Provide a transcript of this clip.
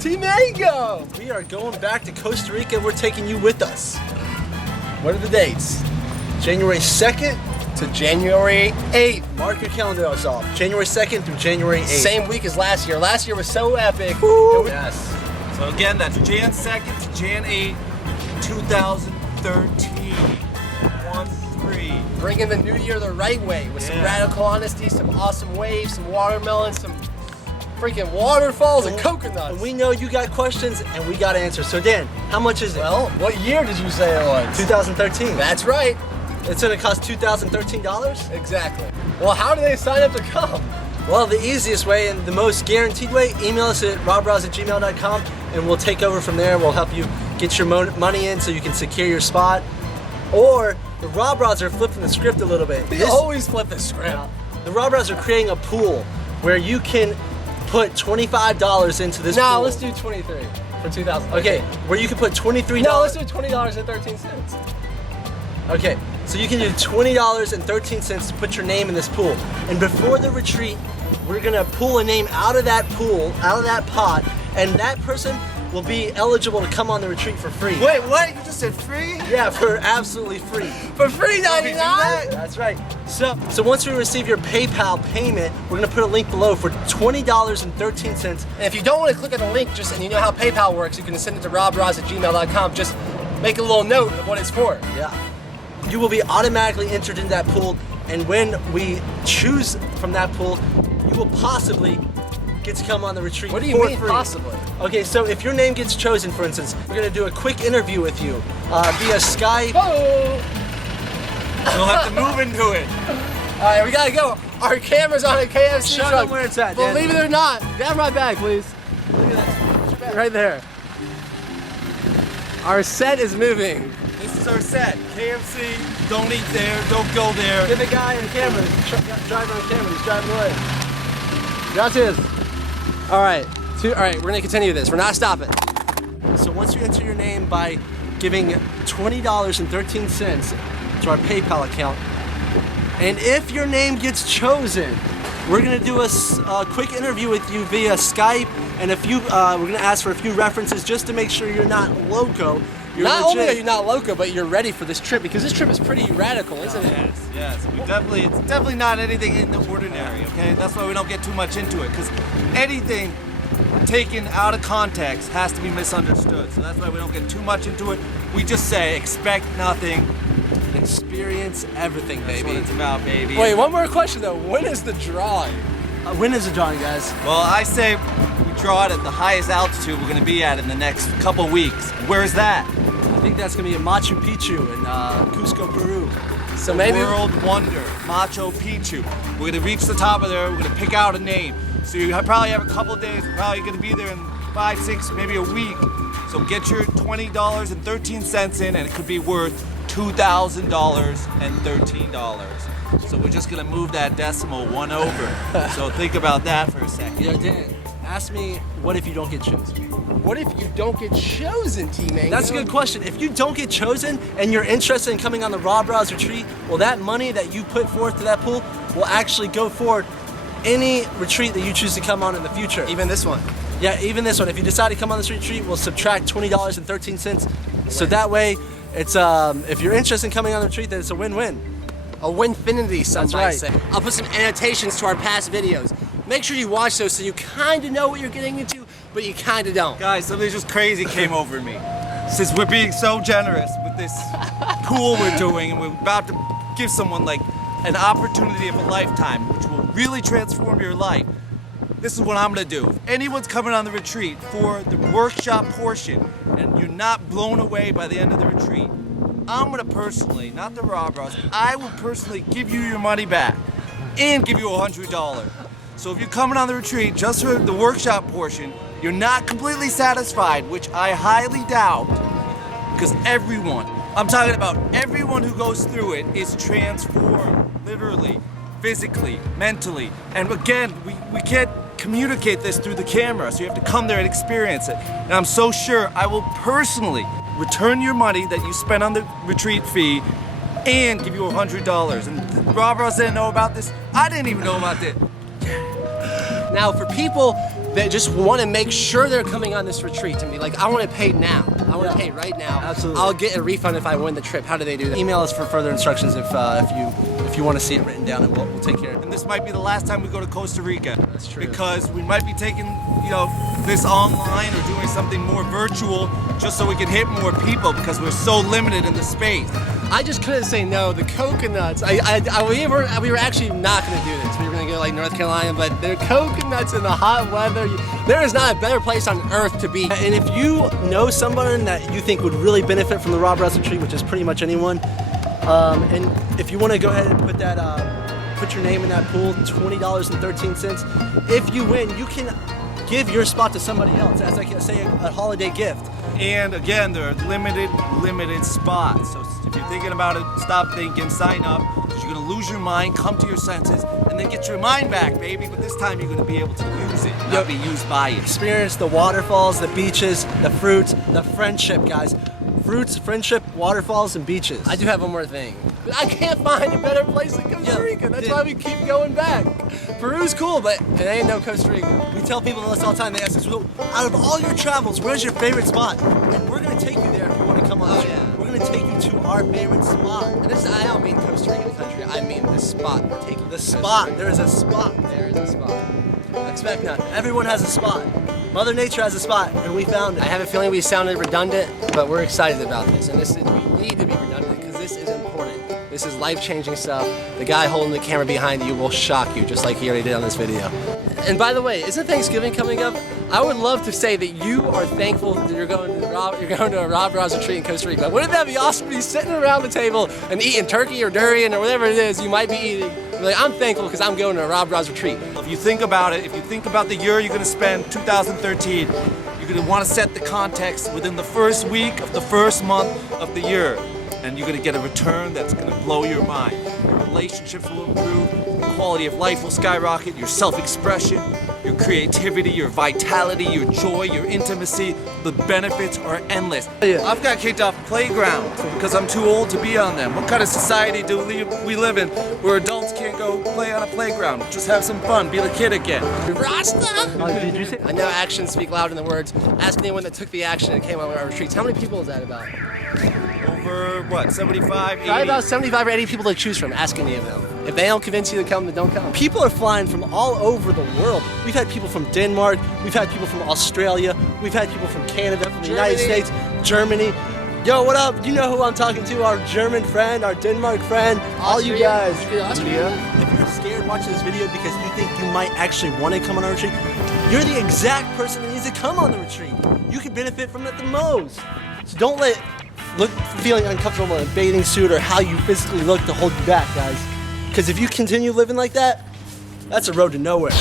T-Mango! We are going back to Costa Rica. We're taking you with us. What are the dates? January 2nd To January 8th. Mark your calendar off. January 2nd through January 8th. Same week as last year. Last year was so epic. Yes. So again, that's Jan 2nd to Jan 8th, 2013. 1-3. Bringing the new year the right way with some radical honesty, some awesome waves, some watermelons, some freaking waterfalls and coconuts. And we know you got questions and we got answers. So Dan, how much is it? Well, what year did you say it was? 2013. That's right. It's gonna cost $2,013? Exactly. Well, how do they sign up to come? Well, the easiest way and the most guaranteed way, email us at rawbrahs@gmail.com and we'll take over from there. We'll help you get your money in so you can secure your spot. Or the RawBrahs are flipping the script a little bit. They always flip the script. The RawBrahs are creating a pool where you can put $25 into this pool. No, let's do 23 for 2000. Okay, where you can put $23. No, let's do $20.13. Okay, so you can do $20.13 to put your name in this pool. And before the retreat, we're gonna pull a name out of that pool, out of that pot, and that person will be eligible to come on the retreat for free. Wait, what? You just said free? Yeah, for absolutely free. For free $99? That's right. So once we receive your PayPal payment, we're gonna put a link below for $20.13. And if you don't want to click on the link, and you know how PayPal works, you can send it to rawbrahs@gmail.com. Just make a little note of what it's for. Yeah. You will be automatically entered in that pool, and when we choose from that pool, you will possibly get to come on the retreat. What do you mean, free. possibly? Okay, so if your name gets chosen, for instance, we're gonna do a quick interview with you via Skype. Oh! You'll have to move into it. All right, we gotta go. Our camera's on a KFC Show truck. them where it's at, Dan. Believe it or not, grab my bag, please. Look at that. Right there. Our set is moving. This is our set. KFC, don't eat there, don't go there. Get the guy on camera. Driving on camera. He's driving away. Gracias. All right, we're gonna continue this. We're not stopping. So once you enter your name by giving $20.13 to our PayPal account, and if your name gets chosen, we're gonna do a quick interview with you via Skype, and we're gonna ask for a few references just to make sure you're not loco. You're Not legit. only are you not loco, but you're ready for this trip because this trip is pretty radical, isn't it? Yes. It's definitely not anything in the ordinary, okay? That's why we don't get too much into it, because anything taken out of context has to be misunderstood. So that's why we don't get too much into it. We just say, expect nothing. Experience everything, That's baby. what it's about, baby. Wait, one more question though. When is the drawing? When is the drawing, guys? Well, I say we draw it at the highest altitude we're gonna be at in the next couple weeks. Where's that? I think that's gonna be in Machu Picchu in Cusco, Peru. So maybe World Wonder, Machu Picchu. We're gonna reach the top of there, we're gonna pick out a name. So you probably have a couple days, we're probably gonna be there in 5, 6, maybe a week. So get your $20.13 in, and it could be worth $2,013. So we're just gonna move that decimal one over. So think about that for a second. Yeah, Dan, ask me, what if you don't get chosen? what if you don't get chosen, T-Mango? That's a good question. If you don't get chosen and you're interested in coming on the RawBrahs retreat, well, that money that you put forth to that pool will actually go forward any retreat that you choose to come on in the future. Even this one. Yeah, even this one. If you decide to come on this retreat, we'll subtract $20.13. So that way, it's if you're interested in coming on the retreat, then it's a win-win. A winfinity, some That's might right. say. I'll put some annotations to our past videos. Make sure you watch those so you kind of know what you're getting into, but you kind of don't. Guys, something just crazy came over me. Since we're being so generous with this pool we're doing, and we're about to give someone like an opportunity of a lifetime, which will really transform your life, this is what I'm gonna do. If anyone's coming on the retreat for the workshop portion, and you're not blown away by the end of the retreat, I'm gonna personally, not the RawBrahs, I will personally give you your money back and give you $100. So if you're coming on the retreat just for the workshop portion, you're not completely satisfied, which I highly doubt, because everyone, I'm talking about everyone who goes through it, is transformed, literally, physically, mentally. And again, we can't communicate this through the camera, so you have to come there and experience it. And I'm so sure I will personally return your money that you spent on the retreat fee and give you $100. And RawBrahs didn't know about this. I didn't even know about this. Now, for people that just want to make sure they're coming on this retreat to me. Like, I want to pay now. I want to pay right now. Absolutely. I'll get a refund if I win the trip. How do they do that? Email us for further instructions if you want to see it written down, and we'll take care of it. And this might be the last time we go to Costa Rica. That's true. Because we might be taking, this online or doing something more virtual just so we can hit more people because we're so limited in the space. I just couldn't say no. The coconuts. We were actually not going to do this. We were going to go like North Carolina, but the coconuts in the hot weather. There is not a better place on earth to be. And if you know someone that you think would really benefit from the RawBrahs retreat, which is pretty much anyone, and if you want to go ahead and put your name in that pool, $20.13. If you win, you can give your spot to somebody else as, like, say, a holiday gift. And again, there are limited spots. So if you're thinking about it, stop thinking, sign up, because you're going to lose your mind, come to your senses, and then get your mind back, baby. But this time you're going to be able to use it, not be used by it. Experience the waterfalls, the beaches, the fruits, the friendship, guys. Fruits, friendship, waterfalls, and beaches. I do have one more thing. I can't find a better place than Costa Rica. That's why we keep going back. Peru's cool, but it ain't no Costa Rica. We tell people this all the time. They ask us, well, out of all your travels, where's your favorite spot? And we're going to take you there if you want to come on. Yeah. We're going to take you to our favorite spot. And I don't mean Costa Rica, the country. I mean the spot we're taking. The spot. There is a spot. There is a spot. Expect nothing. Everyone has a spot. Mother Nature has a spot, and we found it. I have a feeling we sounded redundant, but we're excited about this. And we need to be redundant because this is important. This is life-changing stuff. The guy holding the camera behind you will shock you, just like he already did on this video. And by the way, isn't Thanksgiving coming up? I would love to say that you are thankful that you're going to a RawBrahs retreat in Costa Rica. Wouldn't that be awesome to be sitting around the table and eating turkey or durian or whatever it is you might be eating? Like, I'm thankful because I'm going to a RawBrahs retreat. If you think about it, if you think about the year you're going to spend, 2013, you're going to want to set the context within the first week of the first month of the year. And you're going to get a return that's going to blow your mind. Your relationships will improve, your quality of life will skyrocket, your self-expression, your creativity, your vitality, your joy, your intimacy. The benefits are endless. I've got kicked off playgrounds because I'm too old to be on them. What kind of society do we live in where adults can't go play on a playground? Just have some fun, be the kid again. Did you say? I know actions speak louder than words. Ask anyone that took the action and came on our retreats. How many people is that about? Over, what, 75, 80? Probably about 75 or 80 people to choose from. Ask any of them. If they don't convince you to come, then don't come. People are flying from all over the world. We've had people from Denmark, we've had people from Australia, we've had people from Canada, from the United States, Germany. Yo, what up? You know who I'm talking to? Our German friend, our Denmark friend, all you guys. If you're scared watching this video because you think you might actually want to come on our retreat, you're the exact person that needs to come on the retreat. You could benefit from it the most. So don't let feeling uncomfortable in a bathing suit or how you physically look to hold you back, guys. Because if you continue living like that, that's a road to nowhere.